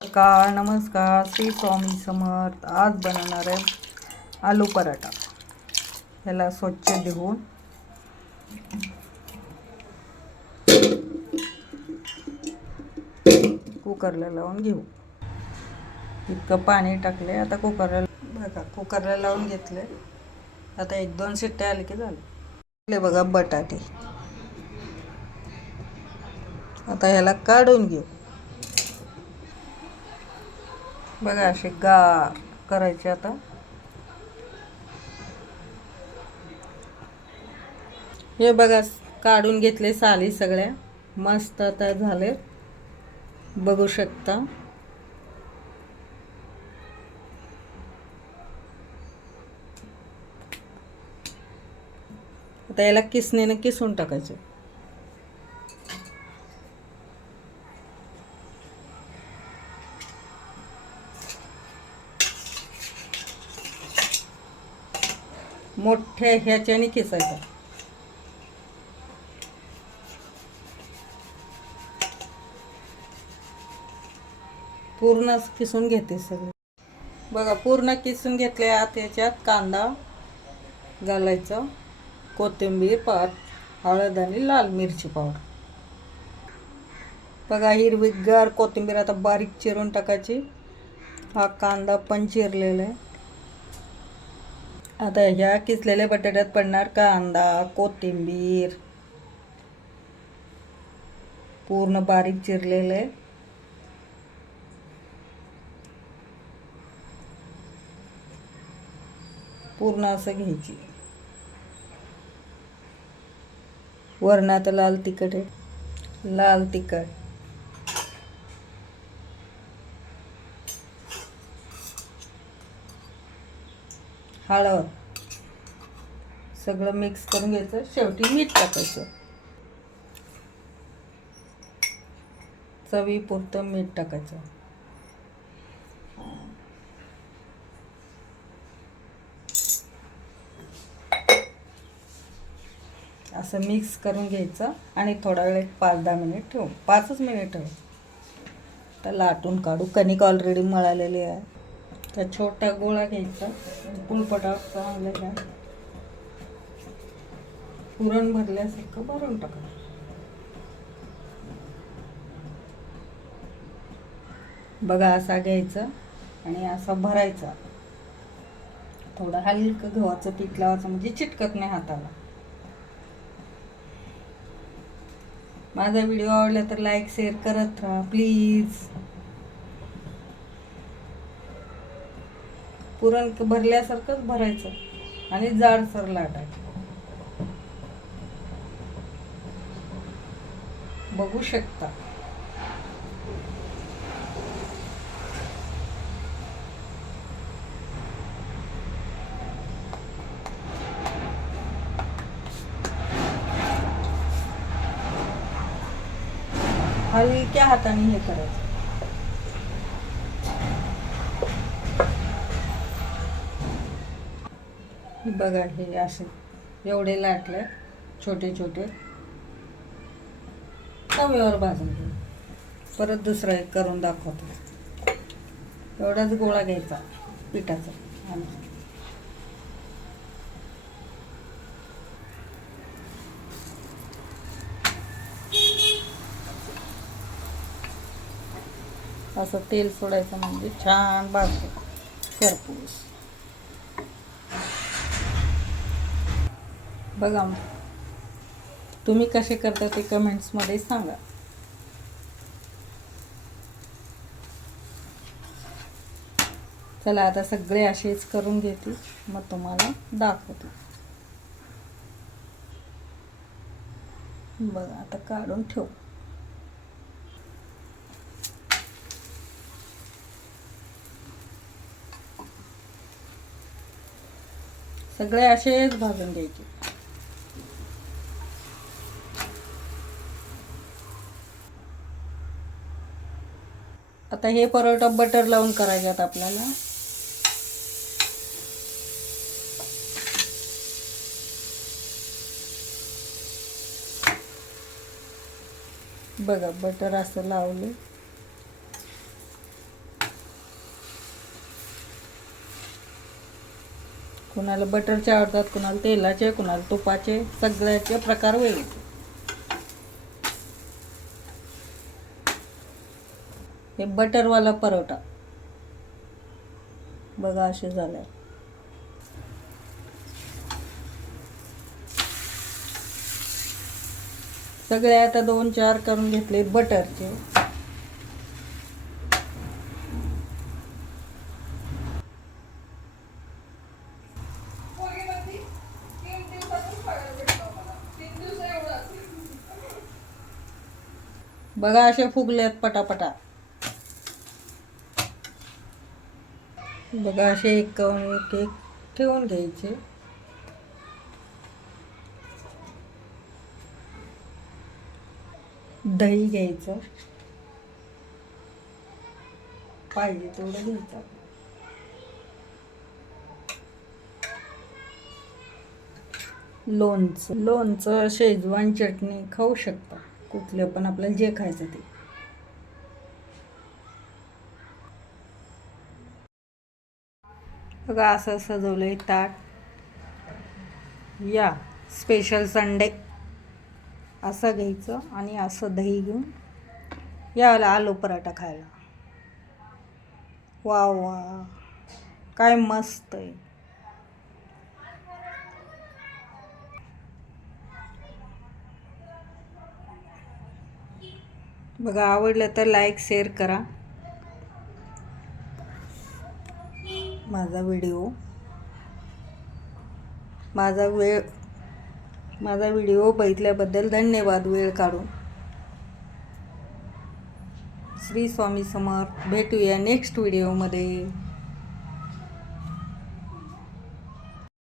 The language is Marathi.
नमस्कार नमस्कार. श्री स्वामी समर्थ. आज बनवणार आहे आलू पराठा. ह्याला स्वच्छ देऊन कुकरला लावून घेऊ. इतकं पाणी टाकले आता कुकरला बघा कुकरला लावून घेतले आता एक दोन शिट्ट्या आले की झाले. बघा बटाटे. आता ह्याला काढून घेऊ. बघा असे गार करायचे आता. हे बघा काढून घेतले साली सगळ्या. मस्त आता झाले. बघू शकता. आता याला किसनेनं किसून टाकायचं. मोठ्या ह्याच्याने किसायचा पूर्ण किसून घेते सगळे. बघा पूर्ण किसून घेतले आत याच्यात कांदा घालायचा कोथिंबीर पात हळद आणि लाल मिरची पावडर. बघा हिरवीगार कोथिंबीर आता बारीक चिरून टाकायची. हा कांदा पण चिरलेला आहे. आता ह्या किसलेल्या बटाट्यात पडणार कांदा कोथिंबीर. पूर्ण बारीक चिरलेले. पूर्ण असं घ्यायची. वरणात लाल तिखट आहे. लाल तिखट. हळद. सगळं मिक्स करून घ्यायचं. शेवटी मीठ टाकायचं. चवीपुरतं मीठ टाकायचं. असं मिक्स करून घ्यायचं आणि थोडा वेळ एक पाच दहा मिनिट ठेवू पाचच मिनिट ठेवू तर लाटून काढू. कणिक ऑलरेडी मळालेली आहे. तर छोटा गोळा घ्यायचा. पुलपटा चांगला पुरण भरल्यासारखं भरून टाका. बघा असा घ्यायचा आणि असा भरायचा. थोडं हलकं गव्हाचं पीठ लावायचं म्हणजे चिटकत नाही हाताला. माझा व्हिडिओ आवडला तर लाईक शेअर करत राहा प्लीज पुरण भरल्यासारखंच भरायचं आणि जाडसर लाटायचं. बघू शकता. हलक्या हाताने हे करायचं. बघा हे असे एवढे लाटले छोटे छोटे. तव्यावर भाजून घे परत दुसरा एक करून दाखवतो. एवढाच गोळा घ्यायचा पिठाचा. आणि असं तेल सोडायचं म्हणजे छान भाजतो. खरपूस बघा मग. तुम्ही कसे करता ते कमेंट्समध्ये सांगा. चला आता सगळे असेच करून घेते. मग तुम्हाला दाखवते. बघा आता काढून ठेव. सगळे असेच भाजून घ्यायचे. आता हे परोटा बटर लावून करायच्यात आपल्याला. बघा बटर असं लावले. कुणाला बटरचे आवडतात कुणाला तेलाचे कुणाला तुपाचे सगळ्याचे प्रकार वेगळे. हे बटरवाला परोटा बघा असे झाले. सगळे आता दोन चार करून घेतले बटरचे. बघा असे फुगलेत पटापटा. बघा असे एक एक एक ठेवून घ्यायचे. दही घ्यायचं. पाहिजे तेवढं घ्यायचं. लोणचं. लोणचं शेजवान चटणी खाऊ शकता. कुठलं पण आपल्याला जे खायचं ते. बघा असं सजवलं आहे ताट. या स्पेशल संडे असं घ्यायचं आणि असं दही घेऊन याला आलू पराठा खायला. वा वा काय मस्त आहे. बघा आवडलं तर लाईक शेअर करा. माझा व्हिडिओ. माझा वेळ माझा व्हिडिओ बघितल्याबद्दल धन्यवाद. वेळ काढून. श्री स्वामी समर्थ भेटूया नेक्स्ट व्हिडिओमध्ये